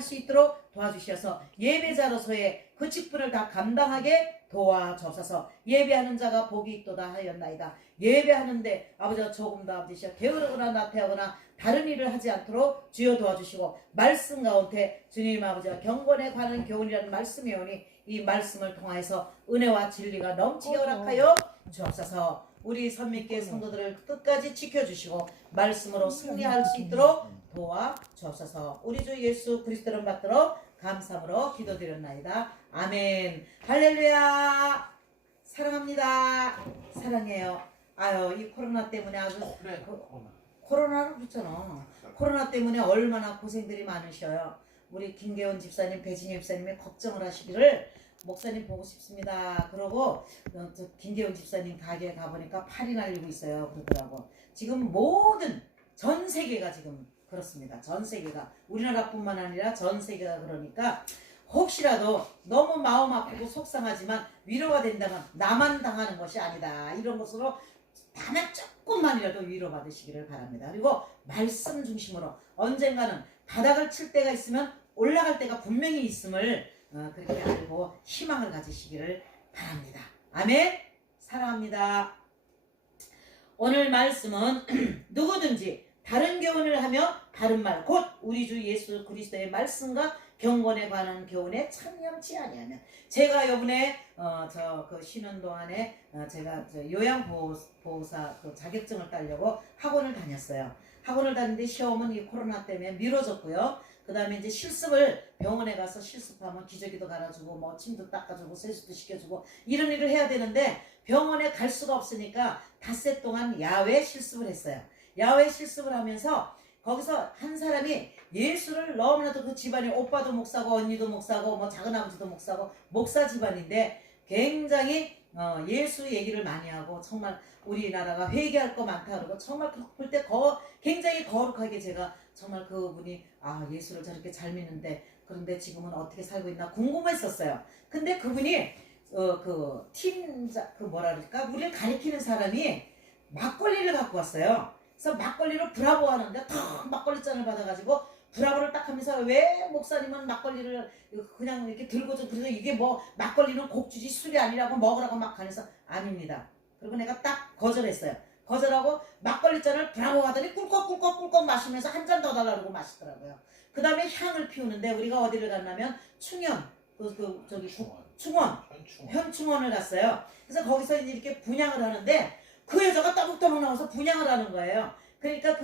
승리할 수 있도록 도와주셔서 예배자로서의 그 직분을 다 감당하게 도와주옵소서. 예배하는 자가 복이 있도다 하였나이다. 예배하는데 아버지가 조금 더 아버지시여 게으르거나 나태하거나 다른 일을 하지 않도록 주여 도와주시고, 말씀 가운데 주님 아버지와 경건에 관한 교훈이라는 말씀이 오니 이 말씀을 통하여서 은혜와 진리가 넘치게 허락하여 주옵소서. 우리 선민교회 성도들을 끝까지 지켜주시고 말씀으로 승리할 수 있도록 도와주옵소서. 우리 주 예수 그리스도를 받들어 감사함으로 기도드렸나이다. 아멘. 할렐루야. 사랑합니다. 사랑해요. 아유, 이 코로나 때문에 아주 코로나로 그렇잖아. 코로나 때문에 얼마나 고생들이 많으셔요. 우리 김계원 집사님, 배진희 집사님이 걱정을 하시기를 목사님 보고 싶습니다. 그러고 김계원 집사님 가게에 가보니까 팔이 날리고 있어요. 그러더라고. 지금 모든 전 세계가 지금 그렇습니다. 전 세계가, 우리나라뿐만 아니라 전 세계가 그러니까 혹시라도 너무 마음 아프고 속상하지만 위로가 된다면 나만 당하는 것이 아니다. 이런 것으로 다만 조금만이라도 위로받으시기를 바랍니다. 그리고 말씀 중심으로 언젠가는 바닥을 칠 때가 있으면 올라갈 때가 분명히 있음을 그렇게 알고 희망을 가지시기를 바랍니다. 아멘. 사랑합니다. 오늘 말씀은 누구든지 다른 교훈을 하며 다른 말 곧 우리 주 예수 그리스도의 말씀과 경건에 관한 교훈에 참여치 아니하면, 제가 요번에 그 쉬는 동안에 제가 요양보호사 그 자격증을 따려고 학원을 다녔어요. 학원을 다녔는데 시험은 이 코로나 때문에 미뤄졌고요. 그 다음에 이제 실습을 병원에 가서 실습하면 기저귀도 갈아주고 뭐 침도 닦아주고 세수도 시켜주고 이런 일을 해야 되는데 병원에 갈 수가 없으니까 닷새 동안 야외 실습을 했어요. 야외 실습을 하면서 거기서 한 사람이 예수를 너무나도, 그 집안이 오빠도 목사고 언니도 목사고 뭐 작은아버지도 목사고 목사 집안인데 굉장히 예수 얘기를 많이 하고 정말 우리나라가 회개할 거 많다 그러고 정말 볼 때 굉장히 거룩하게 제가 정말 그분이 예수를 저렇게 잘 믿는데 그런데 지금은 어떻게 살고 있나 궁금했었어요. 근데 그분이 뭐라 그럴까, 우리를 가리키는 사람이 막걸리를 갖고 왔어요. 그래서 막걸리를 브라보 하는데 탁 막걸리 잔을 받아가지고 브라보를 딱 하면서 왜 목사님은 막걸리를 그냥 이렇게 들고 좀, 그래서 이게 뭐 막걸리는 곡주지 술이 아니라고 먹으라고 막 하면서 아닙니다. 그리고 내가 딱 거절했어요. 거절하고 막걸리 잔을 브라보 하더니 꿀꺽꿀꺽 마시면서 한 잔 더 달라고 마시더라고요. 그 다음에 향을 피우는데 우리가 어디를 갔냐면 충현, 현충원을 갔어요. 그래서 거기서 이렇게 분향을 하는데 그 여자가 따북따북 나와서 분향을 하는 거예요. 그러니까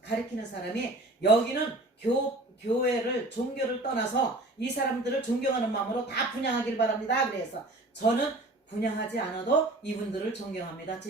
가리키는 사람이 여기는 교회를, 종교를 떠나서 이 사람들을 존경하는 마음으로 다 분향하길 바랍니다. 그래서 저는 분향하지 않아도 이분들을 존경합니다.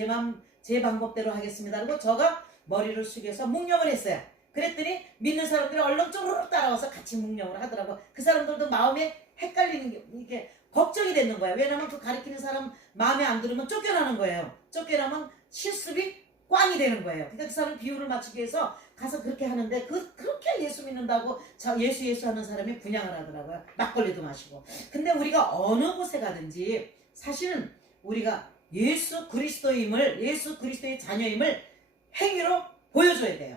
제 방법대로 하겠습니다. 그리고 저가 머리를 숙여서 묵념을 했어요. 그랬더니 믿는 사람들이 얼른 쪼르르 따라와서 같이 묵념을 하더라고. 그 사람들도 마음에 헷갈리는 게 이게 걱정이 되는 거예요. 왜냐면 그 가리키는 사람 마음에 안 들으면 쫓겨나는 거예요. 쫓겨나면 실습이 꽝이 되는 거예요. 그러니까 그 사람 비유를 맞추기 위해서 가서 그렇게 하는데 그렇게 예수 믿는다고 예수 하는 사람이 분향을 하더라고요. 막걸리도 마시고. 근데 우리가 어느 곳에 가든지 사실은 우리가 예수 그리스도임을, 예수 그리스도의 자녀임을 행위로 보여줘야 돼요.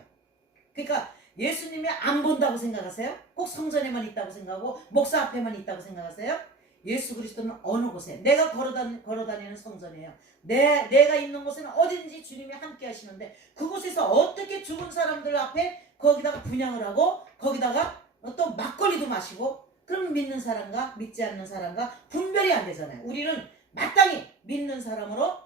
그러니까 예수님이 안 본다고 생각하세요? 꼭 성전에만 있다고 생각하고 목사 앞에만 있다고 생각하세요? 예수 그리스도는 어느 곳에, 내가 걸어다니는 성전이에요. 내가 있는 곳에는 어딘지 주님이 함께 하시는데 그곳에서 어떻게 죽은 사람들 앞에 거기다가 분향을 하고 거기다가 또 막걸리도 마시고, 그럼 믿는 사람과 믿지 않는 사람과 분별이 안 되잖아요. 우리는 마땅히 믿는 사람으로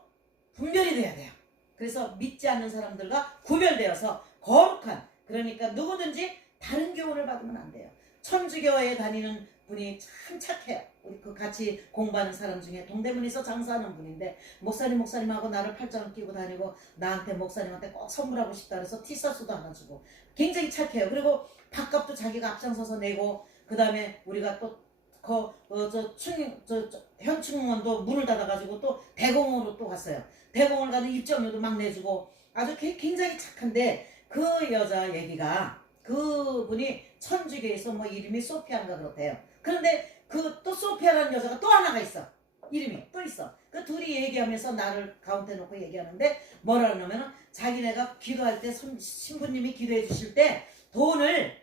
분별이 돼야 돼요. 그래서 믿지 않는 사람들과 구별되어서 거룩한, 그러니까 누구든지 다른 교훈을 받으면 안 돼요. 천주교에 다니는 분이 참 착해요. 우리 같이 공부하는 사람 중에 동대문에서 장사하는 분인데 목사님하고 나를 팔짱을 끼고 다니고 나한테 목사님한테 꼭 선물하고 싶다 그래서 티셔츠도 하나 주고 굉장히 착해요. 그리고 밥값도 자기가 앞장서서 내고, 그 다음에 우리가 또 현충원도 문을 닫아가지고 또 대공원으로 또 갔어요. 대공원 가는 입장료도 막 내주고 아주 굉장히 착한데, 그 여자 얘기가 그분이 천주교에서 뭐 이름이 소피아인가 그렇대요. 그런데 또 소피아라는 여자가 또 하나가 있어. 이름이 또 있어. 그 둘이 얘기하면서 나를 가운데 놓고 얘기하는데 뭐라 그러냐면은 자기네가 기도할 때 신부님이 기도해 주실 때 돈을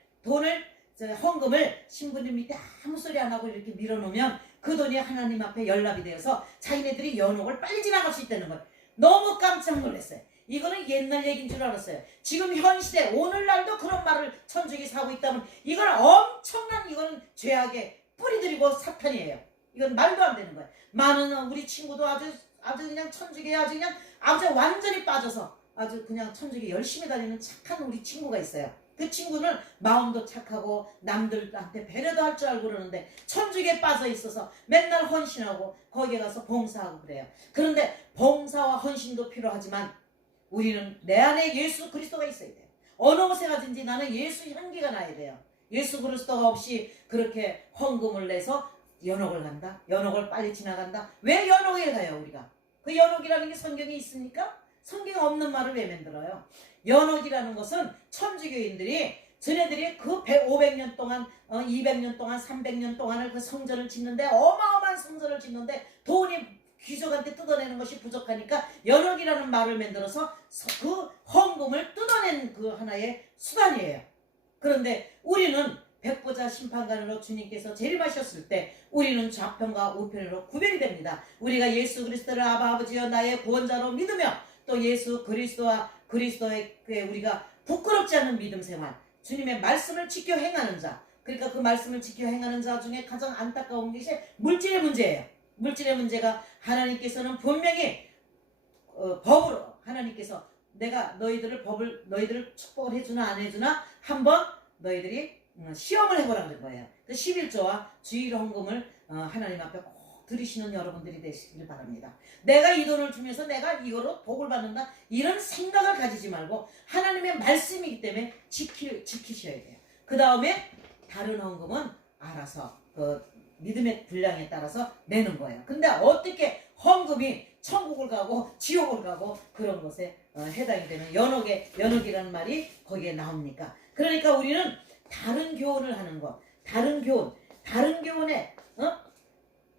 헌금을 신부님이 아무 소리 안 하고 이렇게 밀어놓으면 그 돈이 하나님 앞에 연락이 되어서 자기네들이 연옥을 빨리 지나갈 수 있다는 거예요. 너무 깜짝 놀랐어요. 이거는 옛날 얘기인 줄 알았어요. 지금 현 시대 오늘날도 그런 말을 천주교 사고 있다면 이건 엄청난, 이건 죄악의 뿌리들이고 사탄이에요. 이건 말도 안 되는 거예요. 많은 우리 친구도 아주 그냥 천주교에 아주 완전히 빠져서 아주 그냥 천주교 열심히 다니는 착한 우리 친구가 있어요. 그 친구는 마음도 착하고 남들한테 배려도 할 줄 알고 그러는데 천주교에 빠져 있어서 맨날 헌신하고 거기에 가서 봉사하고 그래요. 그런데 봉사와 헌신도 필요하지만 우리는 내 안에 예수 그리스도가 있어야 돼요. 어느 곳에 가든지 나는 예수 향기가 나야 돼요. 예수 그리스도가 없이 그렇게 헌금을 내서 연옥을 간다? 연옥을 빨리 지나간다? 왜 연옥에 가요 우리가? 그 연옥이라는 게 성경에 있습니까? 성경 없는 말을 왜 만들어요? 연옥이라는 것은 천주교인들이 저네들이 그 500년 동안 200년 동안 300년 동안을 그 성전을 짓는데 어마어마한 성전을 짓는데 돈이 귀족한테 뜯어내는 것이 부족하니까 연옥이라는 말을 만들어서 그 헌금을 뜯어낸 그 하나의 수단이에요. 그런데 우리는 백보자 심판관으로 주님께서 재림하셨을 때 우리는 좌편과 우편으로 구별이 됩니다. 우리가 예수 그리스도를 아버지여 나의 구원자로 믿으며 또 예수 그리스도에게 우리가 부끄럽지 않은 믿음 생활, 주님의 말씀을 지켜 행하는 자, 그러니까 그 말씀을 지켜 행하는 자 중에 가장 안타까운 것이 물질의 문제예요. 물질의 문제가 하나님께서는 분명히 법으로 하나님께서 내가 너희들을 축복을 해주나 안 해주나 한번 너희들이 시험을 해보라 그런 거예요. 그 11조와 주일 헌금을 하나님 앞에 꼭 드리시는 여러분들이 되시길 바랍니다. 내가 이 돈을 주면서 내가 이거로 복을 받는다 이런 생각을 가지지 말고 하나님의 말씀이기 때문에 지키셔야 돼요. 그 다음에 다른 헌금은 알아서 그 믿음의 분량에 따라서 내는 거예요. 근데 어떻게 헌금이 천국을 가고 지옥을 가고 그런 것에 해당이 되는 연옥이라는 말이 거기에 나옵니까? 그러니까 우리는 다른 교훈을 하는 것, 다른 교훈에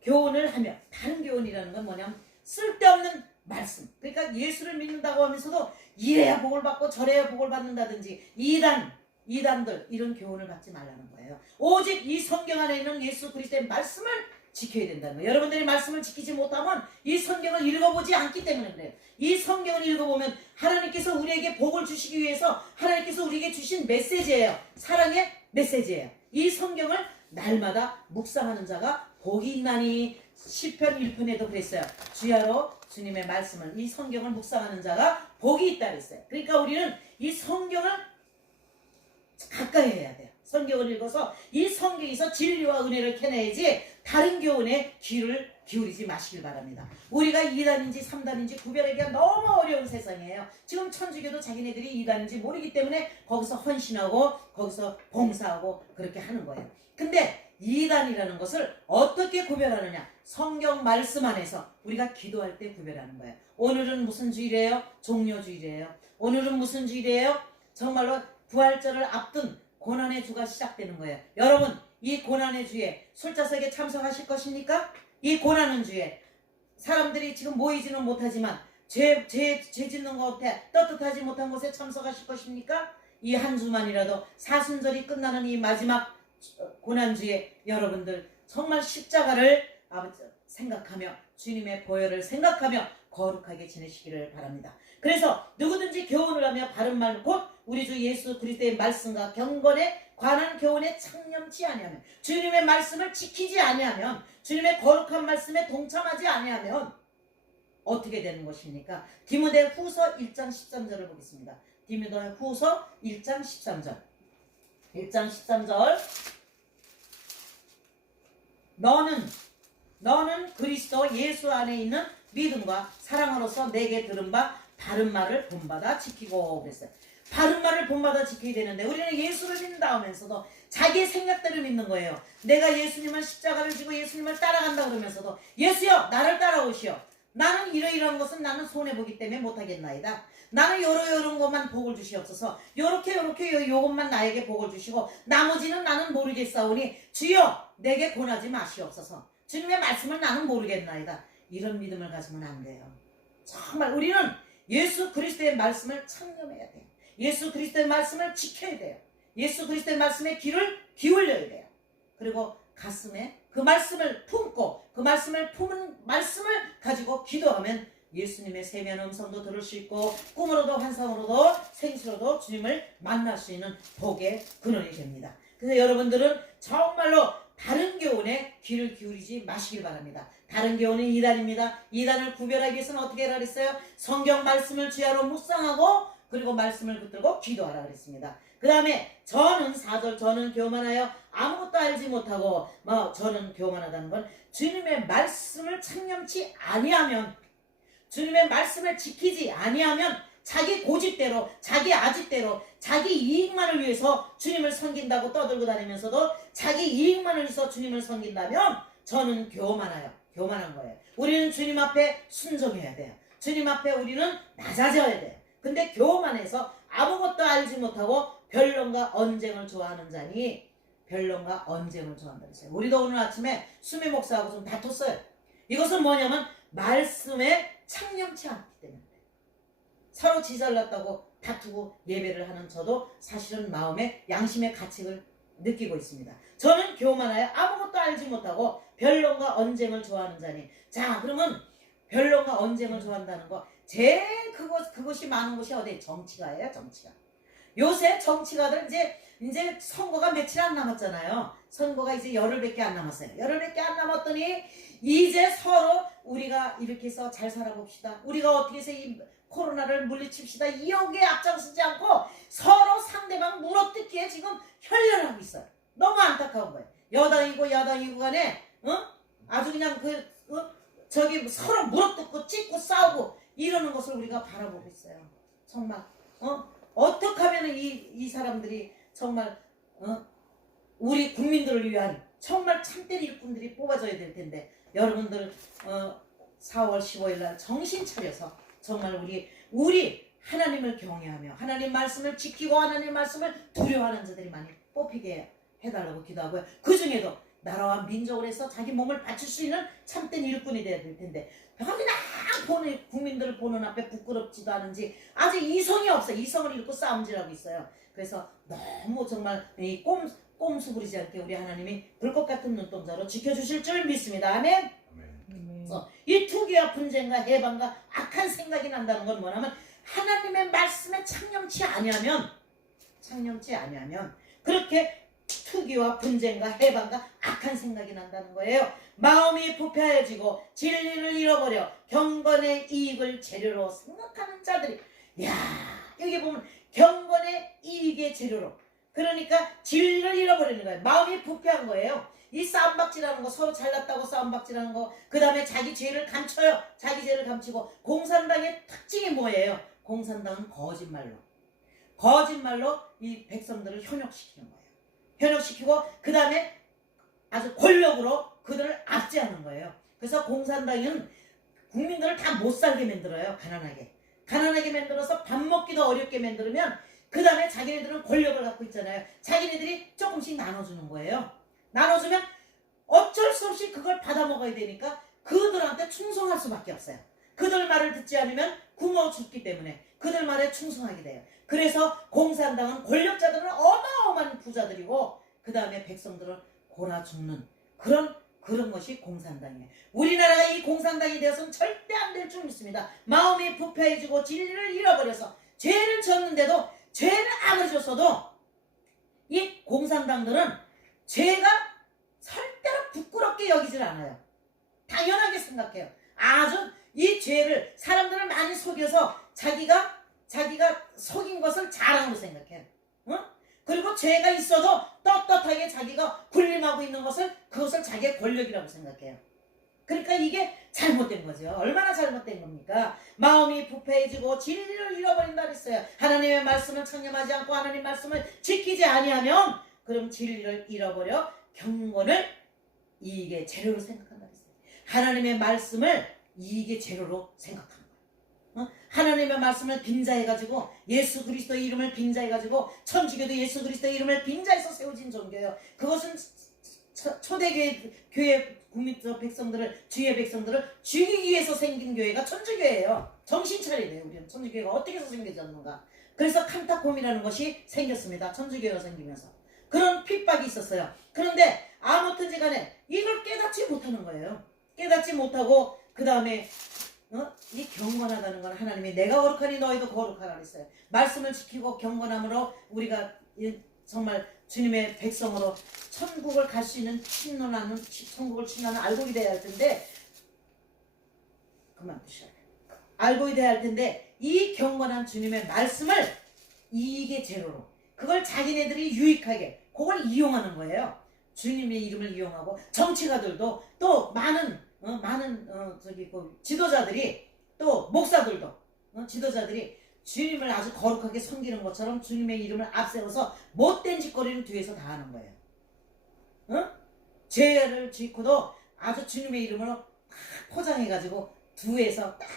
교훈을 하며, 다른 교훈이라는 건 뭐냐면 쓸데없는 말씀. 그러니까 예수를 믿는다고 하면서도 이래야 복을 받고 저래야 복을 받는다든지 이단들 이런 교훈을 받지 말라는 거예요. 오직 이 성경 안에 있는 예수 그리스도의 말씀을 지켜야 된다는 거예요. 여러분들이 말씀을 지키지 못하면 이 성경을 읽어보지 않기 때문에 그래요. 이 성경을 읽어보면 하나님께서 우리에게 복을 주시기 위해서 하나님께서 우리에게 주신 메시지예요. 사랑의 메시지예요. 이 성경을 날마다 묵상하는 자가 복이 있나니. 시편 1편에도 그랬어요. 주야로 주님의 말씀을, 이 성경을 묵상하는 자가 복이 있다 그랬어요. 그러니까 우리는 이 성경을 가까이 해야 돼요. 성경을 읽어서 이 성경에서 진리와 은혜를 캐내야지 다른 교훈에 귀를 기울이지 마시길 바랍니다. 우리가 2단인지 3단인지 구별하기가 너무 어려운 세상이에요. 지금 천주교도 자기네들이 2단인지 모르기 때문에 거기서 헌신하고 거기서 봉사하고 그렇게 하는 거예요. 근데 2단이라는 것을 어떻게 구별하느냐? 성경 말씀 안에서 우리가 기도할 때 구별하는 거예요. 오늘은 무슨 주일이에요? 종료주일이에요. 오늘은 무슨 주일이에요? 정말로 부활절을 앞둔 고난의 주가 시작되는 거예요. 여러분, 이 고난의 주에 술자석에 참석하실 것입니까? 이 고난의 주에 사람들이 지금 모이지는 못하지만 죄 짓는 곳에 떳떳하지 못한 곳에 참석하실 것입니까? 이 한 주만이라도 사순절이 끝나는 이 마지막 고난주에 여러분들 정말 십자가를 생각하며 주님의 보혈을 생각하며 거룩하게 지내시기를 바랍니다. 그래서 누구든지 교훈을 하며 바른 말 곧 우리 주 예수 그리스도의 말씀과 경건에 관한 교훈에 창념치 아니하면, 주님의 말씀을 지키지 아니하면, 주님의 거룩한 말씀에 동참하지 아니하면 어떻게 되는 것입니까? 디모데 후서 1장 13절을 보겠습니다. 디모데 후서 1장 13절. 1장 13절. 너는 그리스도 예수 안에 있는 믿음과 사랑으로서 내게 들은 바 바른 말을 본받아 지키고 그랬어요. 바른 말을 본받아 지켜야 되는데 우리는 예수를 믿는다 하면서도 자기의 생각대로 믿는 거예요. 내가 예수님을 십자가를 지고 예수님을 따라간다 그러면서도 예수여 나를 따라오시오. 나는 이러이러한 것은 나는 손해보기 때문에 못하겠나이다. 나는 요런 것만 복을 주시옵소서. 요렇게 요것만 나에게 복을 주시고 나머지는 나는 모르겠사오니 주여 내게 권하지 마시옵소서. 주님의 말씀을 나는 모르겠나이다. 이런 믿음을 가지면 안 돼요. 정말 우리는 예수 그리스도의 말씀을 창념해야 돼요. 예수 그리스도의 말씀을 지켜야 돼요. 예수 그리스도의 말씀에 귀를 기울여야 돼요. 그리고 가슴에 그 말씀을 품고 그 말씀을 품은 말씀을 가지고 기도하면 예수님의 세미한 음성도 들을 수 있고 꿈으로도 환상으로도 생시로도 주님을 만날 수 있는 복의 근원이 됩니다. 그래서 여러분들은 정말로 다른 교훈에 귀를 기울이지 마시길 바랍니다. 다른 교훈은 이단입니다. 이단을 구별하기 위해서는 어떻게 하라 그랬어요? 성경 말씀을 주야로 묵상하고 그리고 말씀을 붙들고 기도하라 그랬습니다. 그 다음에 저는 4절 저는 교만하여 아무것도 알지 못하고 저는 교만하다는 건 주님의 말씀을 창념치 아니하면 주님의 말씀을 지키지 아니하면 자기 고집대로 자기 아집대로 자기 이익만을 위해서 주님을 섬긴다고 떠들고 다니면서도 자기 이익만을 위해서 주님을 섬긴다면 저는 교만한 거예요. 우리는 주님 앞에 순종해야 돼요. 주님 앞에 우리는 낮아져야 돼요. 근데 교만해서 아무것도 알지 못하고 변론과 언쟁을 좋아하는 자니 변론과 언쟁을 좋아한다 그랬어요. 우리도 오늘 아침에 수미 목사하고 좀 다퉜어요. 이것은 뭐냐면 말씀에 창념치 않기 때문에 서로 지잘났다고 다투고 예배를 하는 저도 사실은 마음에 양심의 가책을 느끼고 있습니다. 저는 교만하여 아무것도 알지 못하고 변론과 언쟁을 좋아하는 자니 자 그러면 변론과 언쟁을 좋아한다는 거 제일 그것이 많은 곳이 어디? 정치가예요. 정치가. 요새 정치가들 이제 선거가 며칠 안 남았잖아요. 선거가 이제 열흘밖에 안 남았어요. 열흘밖에 안 남았더니 이제 서로 우리가 이렇게 해서 잘 살아봅시다. 우리가 어떻게 해서 이 코로나를 물리칩시다. 여기에 앞장서지 않고 서로 상대방 물어뜯기에 지금 혈련하고 있어요. 너무 안타까운 거예요. 여당이고 야당이고 간에 아주 그냥 저기 서로 물어뜯고 찢고 싸우고 이러는 것을 우리가 바라보고 있어요. 정말 어떻게 하면 이 사람들이 정말 우리 국민들을 위한 정말 참된 일꾼들이 뽑아져야 될 텐데 여러분들 4월 15일 날 정신 차려서 정말 우리 하나님을 경외하며 하나님 말씀을 지키고 하나님 말씀을 두려워하는 자들이 많이 뽑히게 해달라고 기도하고요. 그 중에도 나라와 민족을 해서 자기 몸을 바칠 수 있는 참된 일꾼이 돼야 될 텐데 여기나 국민들을 보는 앞에 부끄럽지도 않은지 아직 이성이 없어요. 이성을 잃고 싸움질하고 있어요. 그래서 너무 정말 이 꼼수 부리지 않게 우리 하나님이 불꽃 같은 눈동자로 지켜주실 줄 믿습니다. 아멘. 이 투기와 분쟁과 해방과 악한 생각이 난다는 건 뭐냐면 하나님의 말씀에 창념치 아니하면 그렇게 투기와 분쟁과 해방과 악한 생각이 난다는 거예요. 마음이 부패해지고 진리를 잃어버려 경건의 이익을 재료로 생각하는 자들이 여기 보면 경건의 이익의 재료로 그러니까 진리를 잃어버리는 거예요. 마음이 부패한 거예요. 이 싸움박질하는 거 서로 잘났다고 싸움박질하는 거 그 다음에 자기 죄를 감춰요. 자기 죄를 감추고 공산당의 특징이 뭐예요? 공산당은 거짓말로 이 백성들을 현혹시키는 거예요. 현혹시키고 그 다음에 아주 권력으로 그들을 압제하는 거예요. 그래서 공산당은 국민들을 다 못살게 만들어요. 가난하게 만들어서 밥 먹기도 어렵게 만들면 그 다음에 자기네들은 권력을 갖고 있잖아요. 자기네들이 조금씩 나눠주는 거예요. 나눠주면 어쩔 수 없이 그걸 받아먹어야 되니까 그들한테 충성할 수밖에 없어요. 그들 말을 듣지 않으면 굶어 죽기 때문에 그들 말에 충성하게 돼요. 그래서 공산당은 권력자들은 어마어마한 부자들이고 그 다음에 백성들은 골아 죽는 그런 것이 공산당이에요. 우리나라가 이 공산당이 되어서는 절대 안 될 줄 믿습니다. 마음이 부패해지고 진리를 잃어버려서 죄를 졌는데도 죄를 아무리 졌어도 이 공산당들은 죄가 절대로 부끄럽게 여기질 않아요. 당연하게 생각해요. 아주 이 죄를 사람들을 많이 속여서 자기가 속인 것을 자랑으로 생각해요. 그리고 죄가 있어도 떳떳하게 자기가 군림하고 있는 그것을 자기의 권력이라고 생각해요. 그러니까 이게 잘못된 거죠. 얼마나 잘못된 겁니까? 마음이 부패해지고 진리를 잃어버린다 그랬어요. 하나님의 말씀을 창념하지 않고 하나님 말씀을 지키지 아니하면 그럼 진리를 잃어버려 경건을 이익의 재료로 생각한다 그랬어요. 하나님의 말씀을 이익의 재료로 생각합니다. 하나님의 말씀을 빈자해가지고 예수 그리스도의 이름을 빈자해가지고 천주교도 예수 그리스도의 이름을 빈자해서 세워진 종교예요. 그것은 초대교회 국민적 백성들을 주의 백성들을 죽이기 위해서 생긴 교회가 천주교예요. 정신 차려야 돼요. 우리는 천주교회가 어떻게 해서 생겨졌는가. 그래서 칸타콤이라는 것이 생겼습니다. 천주교가 생기면서. 그런 핍박이 있었어요. 그런데 아무튼지 간에 이걸 깨닫지 못하는 거예요. 깨닫지 못하고 그 다음에 이 경건하다는 건 하나님이 내가 거룩하니 너희도 거룩하라 그랬어요. 말씀을 지키고 경건함으로 우리가 정말 주님의 백성으로 천국을 갈 수 있는 침노하는 천국을 침노하는 알고이 돼야 할 텐데 그만 두셔야 돼요. 알고이 돼야 할 텐데 이 경건한 주님의 말씀을 이게 재료로 그걸 자기네들이 유익하게 그걸 이용하는 거예요. 주님의 이름을 이용하고 정치가들도 또 많은 지도자들이 또 목사들도 지도자들이 주님을 아주 거룩하게 섬기는 것처럼 주님의 이름을 앞세워서 못된 짓거리를 뒤에서 다 하는 거예요. 죄를 짓고도 아주 주님의 이름으로 포장해가지고 뒤에서 딱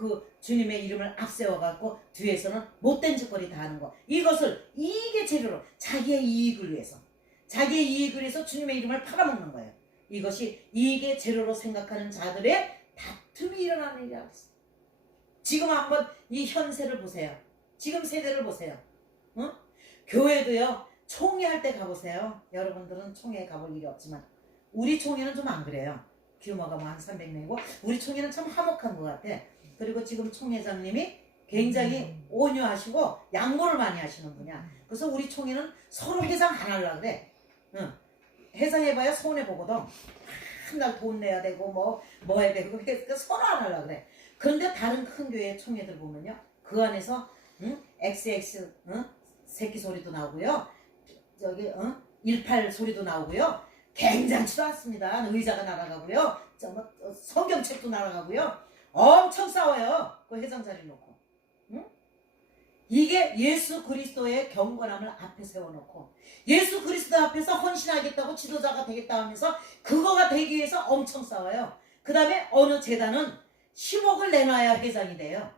그 주님의 이름을 앞세워갖고 뒤에서는 못된 짓거리 다 하는 거. 이게 재료로 자기의 이익을 위해서 주님의 이름을 팔아먹는 거예요. 이게 재료로 생각하는 자들의 다툼이 일어나는 일이라고 했어요. 지금 한번 이 현세를 보세요. 지금 세대를 보세요. 교회도요. 총회할 때 가보세요. 여러분들은 총회 가볼 일이 없지만 우리 총회는 좀 안 그래요. 규모가 뭐 한 300명이고 우리 총회는 참 화목한 것 같아. 그리고 지금 총회장님이 굉장히 온유하시고 양보를 많이 하시는 분이야. 그래서 우리 총회는 서로 해상 안 하려고 그래. 해상해봐야 손해보거든. 한달 돈 내야 되고 뭐 해야 되고 그러니까 서로 안 하려고 그래. 그런데 다른 큰 교회 총회들 보면요. 그 안에서 XX 새끼 소리도 나오고요. 저기 18 소리도 나오고요. 굉장치도 않습니다. 의자가 날아가고요. 성경책도 날아가고요. 엄청 싸워요. 그 회장 자리 놓고. 이게 예수 그리스도의 경건함을 앞에 세워놓고 예수 그리스도 앞에서 헌신하겠다고 지도자가 되겠다 하면서 그거가 되기 위해서 엄청 싸워요. 그 다음에 어느 재단은 10억을 내놔야 회장이 돼요.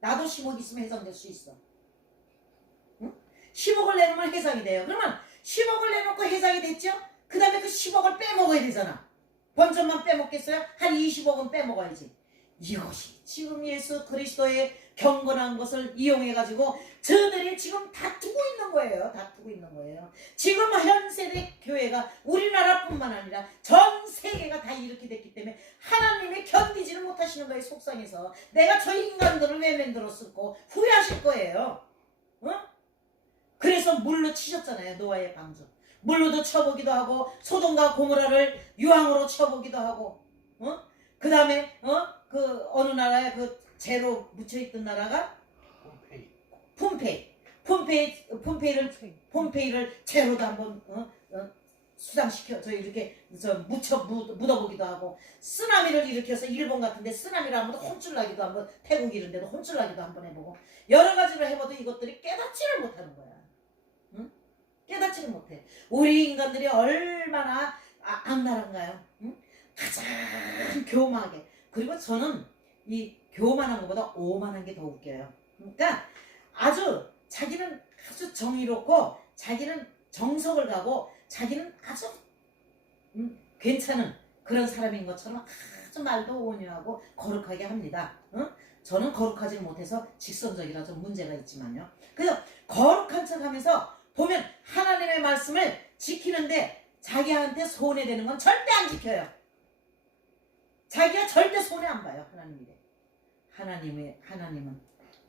나도 10억 있으면 회장 될 수 있어. 10억을 내놓으면 회장이 돼요. 그러면 10억을 내놓고 회장이 됐죠? 그 다음에 그 10억을 빼먹어야 되잖아. 본전만 빼먹겠어요? 한 20억은 빼먹어야지. 이것이 지금 예수 그리스도의 경건한 것을 이용해가지고 저들이 지금 다투고 있는 거예요. 다투고 있는 거예요. 지금 현 세대 교회가 우리나라뿐만 아니라 전 세계가 다 이렇게 됐기 때문에 하나님이 견디지를 못하시는 거예요. 속상해서. 내가 저 인간들을 왜 만들었을까 후회하실 거예요. 그래서 물로 치셨잖아요. 노아의 방주. 물로도 쳐보기도 하고 소돔과 고모라를 유황으로 쳐보기도 하고 그 다음에 그 어느 나라에 그 재로 묻혀있던 나라가 폼페이를 재로도 한번 수상시켜 이렇게 묻어보기도 하고 쓰나미를 일으켜서 일본 같은데 쓰나미를 한번 혼쭐나기도 한번 태국 이런 데도 혼쭐나기도 한번 해보고 여러 가지를 해봐도 이것들이 깨닫지를 못하는 거야. 깨닫지를 못해. 우리 인간들이 얼마나 악랄한가요? 가장 교만하게. 그리고 저는 이 교만한 것보다 오만한 게 더 웃겨요. 그러니까 자기는 아주 정의롭고 자기는 정석을 가고 자기는 아주 괜찮은 그런 사람인 것처럼 아주 말도 온유하고 거룩하게 합니다. 저는 거룩하지 못해서 직선적이라 좀 문제가 있지만요. 그래서 거룩한 척하면서 보면 하나님의 말씀을 지키는데 자기한테 손해되는 건 절대 안 지켜요. 자기가 절대 손해 안 봐요. 하나님은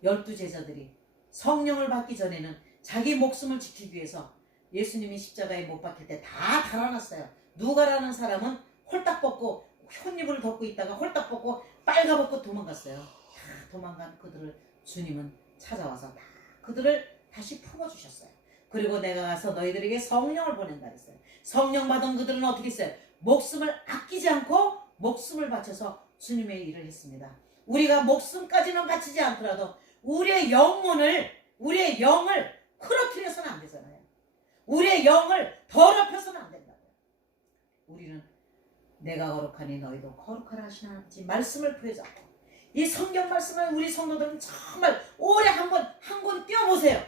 12제자들이 성령을 받기 전에는 자기 목숨을 지키기 위해서 예수님이 십자가에 못 박힐 때 다 달아났어요. 누가라는 사람은 홀딱 벗고 혓입을 덮고 있다가 홀딱 벗고 빨가벗고 도망갔어요. 다 도망간 그들을 주님은 찾아와서 다 그들을 다시 품어주셨어요. 그리고 내가 가서 너희들에게 성령을 보낸다 그랬어요. 성령 받은 그들은 어떻게 했어요? 목숨을 아끼지 않고 목숨을 바쳐서 주님의 일을 했습니다. 우리가 목숨까지는 바치지 않더라도 우리의 영을 흐려뜨려서는 안 되잖아요. 우리의 영을 더럽혀서는 안 된다고요. 우리는 내가 거룩하니 너희도 거룩하라 하시는 아버지 말씀을 부여잡고 이 성경 말씀을 우리 성도들은 정말 오래 한 권 띄워보세요.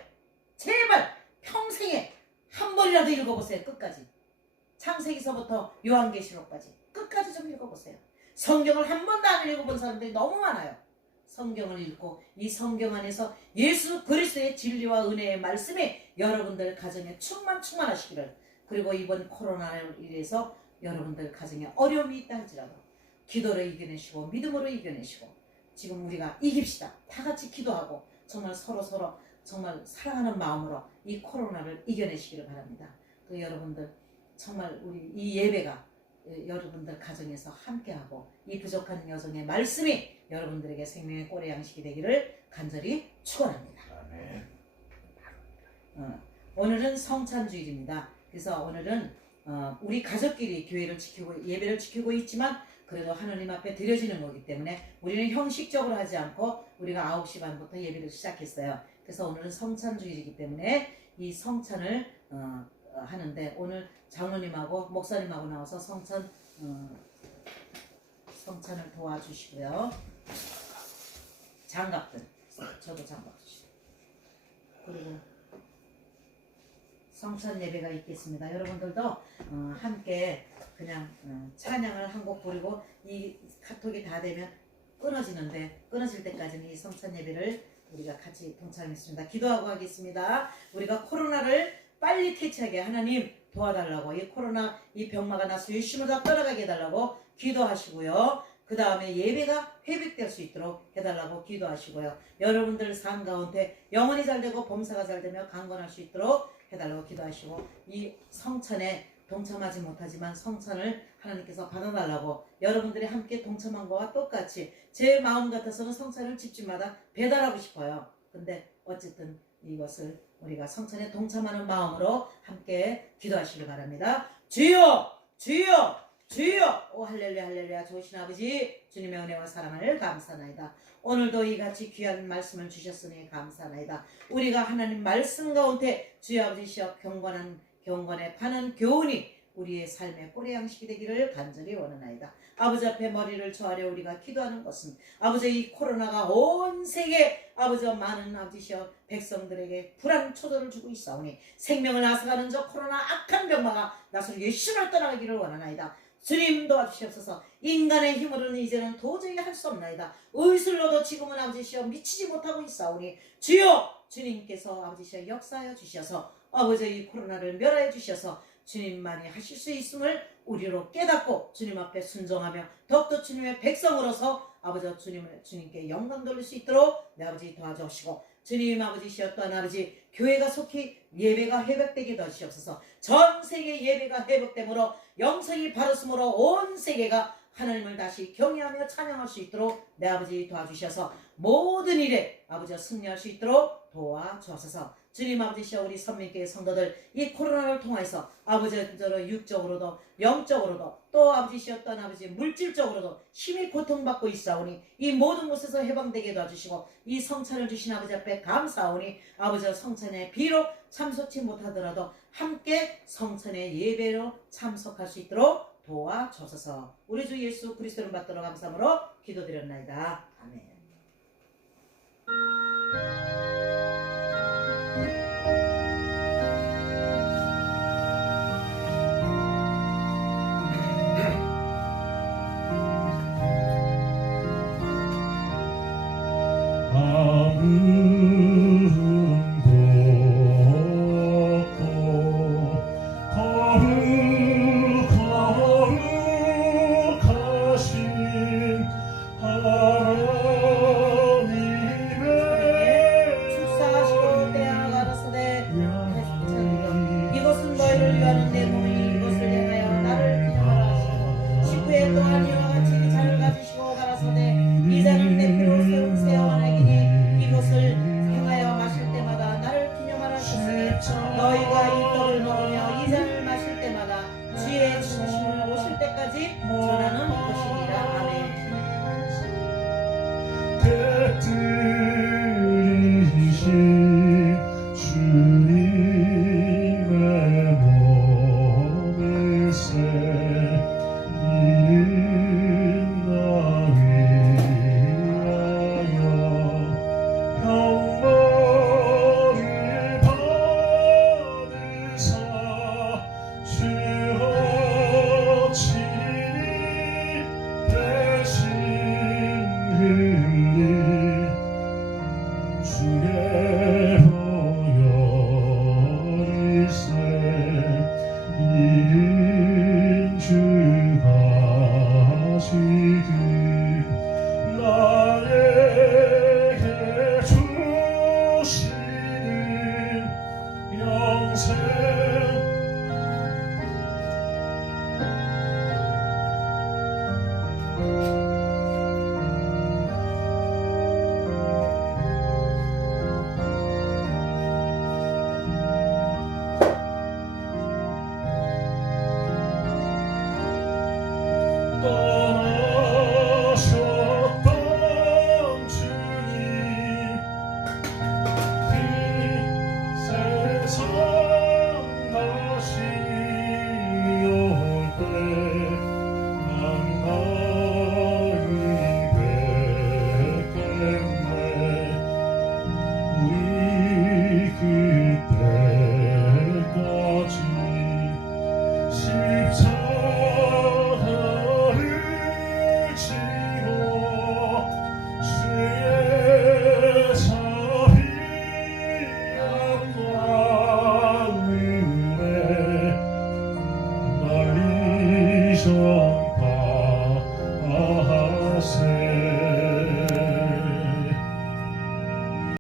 제발 평생에 한 번이라도 읽어보세요. 끝까지. 창세기서부터 요한계시록까지 끝까지 좀 읽어보세요. 성경을 한 번도 안 읽어본 사람들이 너무 많아요. 성경을 읽고 이 성경 안에서 예수 그리스도의 진리와 은혜의 말씀이 여러분들 가정에 충만하시기를, 그리고 이번 코로나로 인해서 여러분들 가정에 어려움이 있다 할지라도 기도로 이겨내시고 믿음으로 이겨내시고 지금 우리가 이깁시다. 다 같이 기도하고 정말 서로 정말 사랑하는 마음으로 이 코로나를 이겨내시기를 바랍니다. 또 여러분들 정말 우리 이 예배가 여러분들 가정에서 함께하고 이 부족한 여정의 말씀이 여러분들에게 생명의 꼴의 양식이 되기를 간절히 축원합니다. 아멘. 오늘은 성찬주일입니다. 그래서 오늘은 우리 가족끼리 교회를 지키고 예배를 지키고 있지만 그래도 하나님 앞에 드려지는 거기 때문에 우리는 형식적으로 하지 않고 우리가 9시 반부터 예배를 시작했어요. 그래서 오늘은 성찬주일이기 때문에 이 성찬을 하는데 오늘 장로님하고 목사님하고 나와서 성찬을 도와주시고요. 장갑들 저도 장갑 주시고, 그리고 성찬 예배가 있겠습니다. 여러분들도 함께 그냥 찬양을 한 곡 부르고 이 카톡이 다 되면 끊어질 때까지는 이 성찬 예배를 우리가 같이 동참했습니다. 기도하고 하겠습니다. 우리가 코로나를 빨리 퇴치하게 하나님 도와달라고, 이 코로나 이 병마가 나서 열심히 다 떠나가게 해달라고 기도하시고요. 그 다음에 예배가 회복될 수 있도록 해달라고 기도하시고요. 여러분들 삶 가운데 영혼이 잘되고 범사가 잘되며 강건할 수 있도록 해달라고 기도하시고, 이 성찬에 동참하지 못하지만 성찬을 하나님께서 받아달라고, 여러분들이 함께 동참한 것과 똑같이 제 마음 같아서는 성찬을 집집마다 배달하고 싶어요. 근데 어쨌든 이것을 우리가 성찬에 동참하는 마음으로 함께 기도하시길 바랍니다. 주여 주여 주여. 오 할렐루야 할렐루야. 좋으신 아버지 주님의 은혜와 사랑을 감사나이다. 오늘도 이같이 귀한 말씀을 주셨으니 감사나이다. 우리가 하나님 말씀 가운데 주여 아버지시여 경건에 관한 교훈이 우리의 삶의 꼴의 양식이 되기를 간절히 원하나이다. 아버지 앞에 머리를 조아려 우리가 기도하는 것은 아버지 이 코로나가 온 세계 아버지 많은 아버지시여 백성들에게 불안 초조를 주고 있사오니 생명을 앗아가는 저 코로나 악한 병마가 나서 열심을 떠나가기를 원하나이다. 주님 도와주시옵소서. 인간의 힘으로는 이제는 도저히 할 수 없나이다. 의술로도 지금은 아버지시여 미치지 못하고 있사오니 주여 주님께서 아버지시여 역사하여 주셔서 아버지 이 코로나를 멸하여 주셔서 주님만이 하실 수 있음을 우리로 깨닫고 주님 앞에 순종하며 더욱더 주님의 백성으로서 아버지 주님께 영광 돌릴 수 있도록 내 아버지 도와주시고, 주님 아버지시여 또한 아버지 교회가 속히 예배가 회복되게 도와주시옵소서. 전 세계 예배가 회복되므로 영성이 바르심으로 온 세계가 하나님을 다시 경외하며 찬양할 수 있도록 내 아버지 도와주셔서 모든 일에 아버지와 승리할 수 있도록 도와주옵소서. 주님 아버지시여 우리 선민교회 성도들 이 코로나를 통해서 아버지로 육적으로도 영적으로도 또 아버지시여 또한 아버지 물질적으로도 심히 고통받고 있사오니 이 모든 곳에서 해방되게 도와주시고, 이 성찬을 주신 아버지 앞에 감사하오니 아버지 성찬에 비록 참석치 못하더라도 함께 성찬의 예배로 참석할 수 있도록 도와주소서. 우리 주 예수 그리스도를 받도록 감사함으로 기도드렸나이다. 아멘. 흘리 또